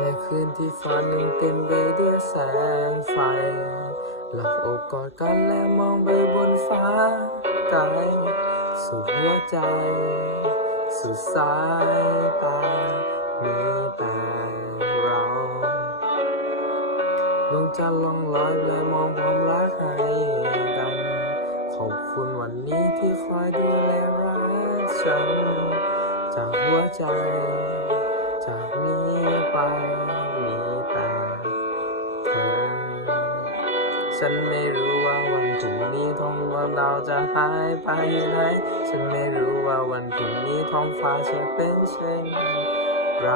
ในคืนที่ฟ้านั้นเต็มไปด้วยแสงไฟ หลับอกกอดกันและมองไปบนฟ้าไกลสุดหัวใจ สุดสายตามีแต่เราดวงจันทร์ล่องลอยและมองความรักให้กัน ขอบคุณวันนี้ที่คอยดูแลรักฉันจากหัวใจ จากนี้ไปมีแต่เธอ ฉันไม่รู้ว่าวันพรุ่งนี้ท้องว่าเราจะหายไปไหน ฉันไม่รู้ว่าวันพรุ่งนี้ท้องฟ้าจะเป็นเช่นไร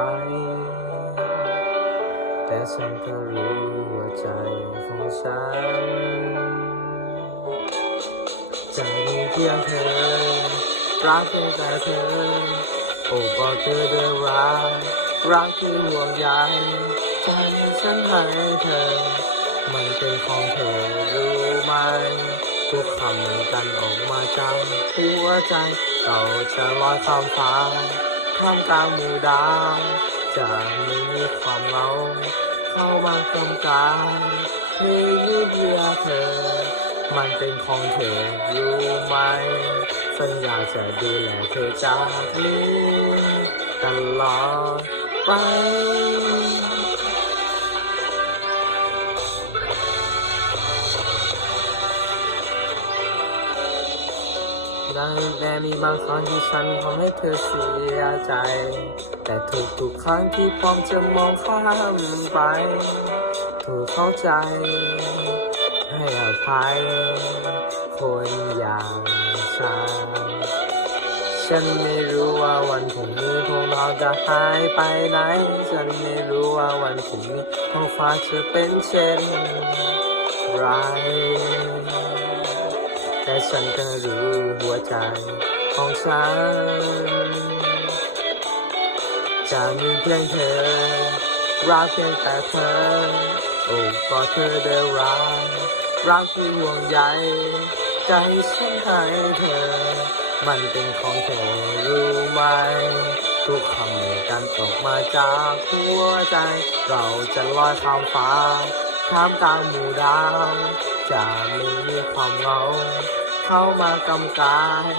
แต่ฉันก็รู้หัวใจของฉันจะมีเพียงเธอรักเพียงแต่เธอ โอ้บอกเธอเดินรักรักที่ห่วงใยใจฉันให้เธอ มันเป็นของเธอรู้ไหมทุกคำมันกันออกมาจากหัวใจเราจะลอยข้ามฟ้าท่ามกลางหมู่ดาวจะไม่มีความเหงาเข้ามากำกับเพลงนี้เพื่อเธอ มันเป็นของเธอรู้ไหม สัญญาจะดูแลเธอจากนี้ตลอดไปได้แต่มีบางครั้งที่ฉันทำให้เธอเสียใจ แต่ทุกทุกๆครั้งที่พร้อมจะมองข้ามไปถูกเข้าใจ ให้อภัยคนอย่างฉัน ฉันไม่รู้ว่าวันพรุ่งนี้พวกเราจะหายไปไหน ฉันไม่รู้ว่าวันพรุ่งนี้ท้องฟ้าจะเป็นเช่นไร แต่ฉันก็รู้หัวใจของฉัน จะมีเพียงเธอรักเพียงแต่เธอ ก็เธอเดินรักรักที่ห่วงใยใจฉันให้เธอ มันเป็นของเธอรู้ไหม ทุกคำเหมือนกันออกมาจากหัวใจ เราจะลอยข้ามฟ้าท่ามกลางหมู่ดาวจะไม่มีความเหงาเข้ามากำกาย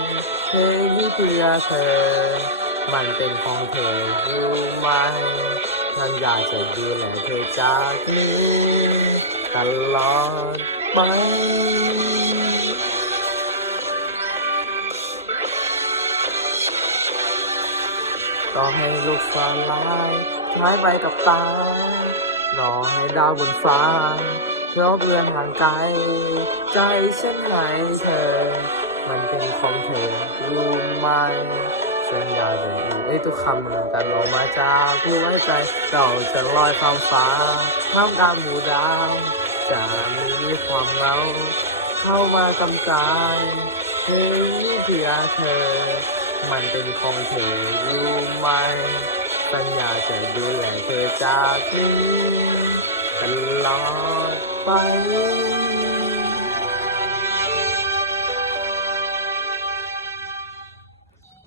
เพลงนี้เพื่อเธอ มันเป็นของเธอรู้ไหมฉันอยากจะดูแลเธอจากนี้ ตลอดไปต่อให้ลูกสลายหายไปกับตารอให้ดาวบนฟ้าเธอเพื่อนห่างไกล ใจฉันให้เธอ มันเป็นของเธอรู้ไหมเสัญญาจะอยู่ไอ้ยทุกคำมันกันออกมาจากหัวใจเราจะลอยข้ามฟ้าท่ามกลางหมู่ดาว จะไม่มีความเหงา เข้ามากำกายเพลงนี้เพื่อเธอ มันเป็นของเธอรู้ไหมสัญญาจะดูแลเธอจากนี้ตลอดไป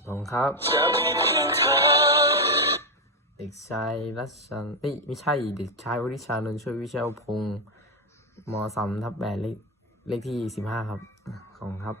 ผมครับ เด็กชายรัชชันเอ้ยไม่ใช่ เด็กชายวริชานนท์ช่วยวิชลพงศ์ มสามทับแปดเลขเลขที่สิบห้าครับ ของครับ